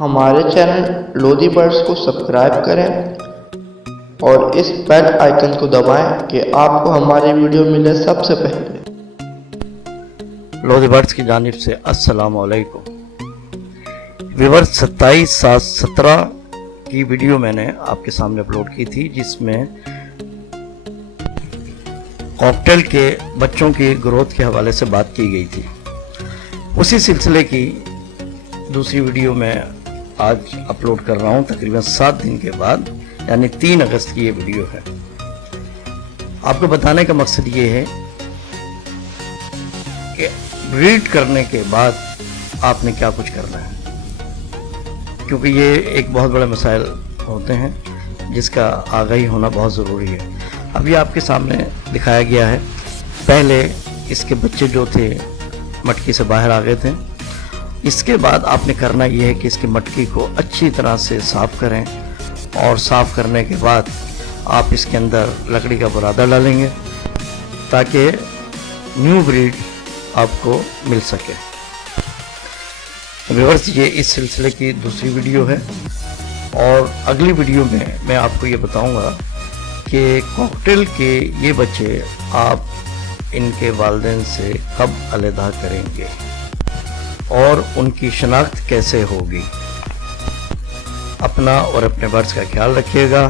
ہمارے channel Lodhi birds کو subscribe کریں اور اس بیل آئیکن کو دبائیں کہ آپ کو ہماری ویڈیو ملے سب سے پہلے۔ لودھی برڈز کی جانب سے السلام علیکم ویورز، 27/7/17 کی ویڈیو میں نے آپ کے سامنے اپلوڈ کی تھی، جس میں کاکٹیل کے بچوں کی گروتھ کے حوالے سے بات کی گئی تھی۔ اسی سلسلے کی دوسری ویڈیو میں آج اپلوڈ کر رہا ہوں، تقریباً 7 دن کے بعد، یعنی 3 اگست کی یہ ویڈیو ہے۔ آپ کو بتانے کا مقصد یہ ہے کہ بریڈ کرنے کے بعد آپ نے کیا کچھ کرنا ہے، کیونکہ یہ ایک بہت بڑے مسائل ہوتے ہیں جس کا آگاہی ہونا بہت ضروری ہے۔ اب یہ آپ کے سامنے دکھایا گیا ہے۔ پہلے اس کے بچے جو تھے مٹکی سے باہر آ گئے تھے۔ اس کے بعد آپ نے کرنا یہ ہے کہ اس کی مٹکی کو اچھی طرح سے صاف کریں، اور صاف کرنے کے بعد آپ اس کے اندر لکڑی کا برادہ ڈالیں گے تاکہ نیو بریڈ آپ کو مل سکے۔ ویورز، یہ اس سلسلے کی دوسری ویڈیو ہے، اور اگلی ویڈیو میں آپ کو یہ بتاؤں گا کہ کاکٹیل کے یہ بچے آپ ان کے والدین سے کب علیحدہ کریں گے اور ان کی شناخت کیسے ہوگی۔ اپنا اور اپنے برڈز کا خیال رکھیے گا،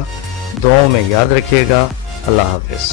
دعاؤں میں یاد رکھیے گا۔ اللہ حافظ۔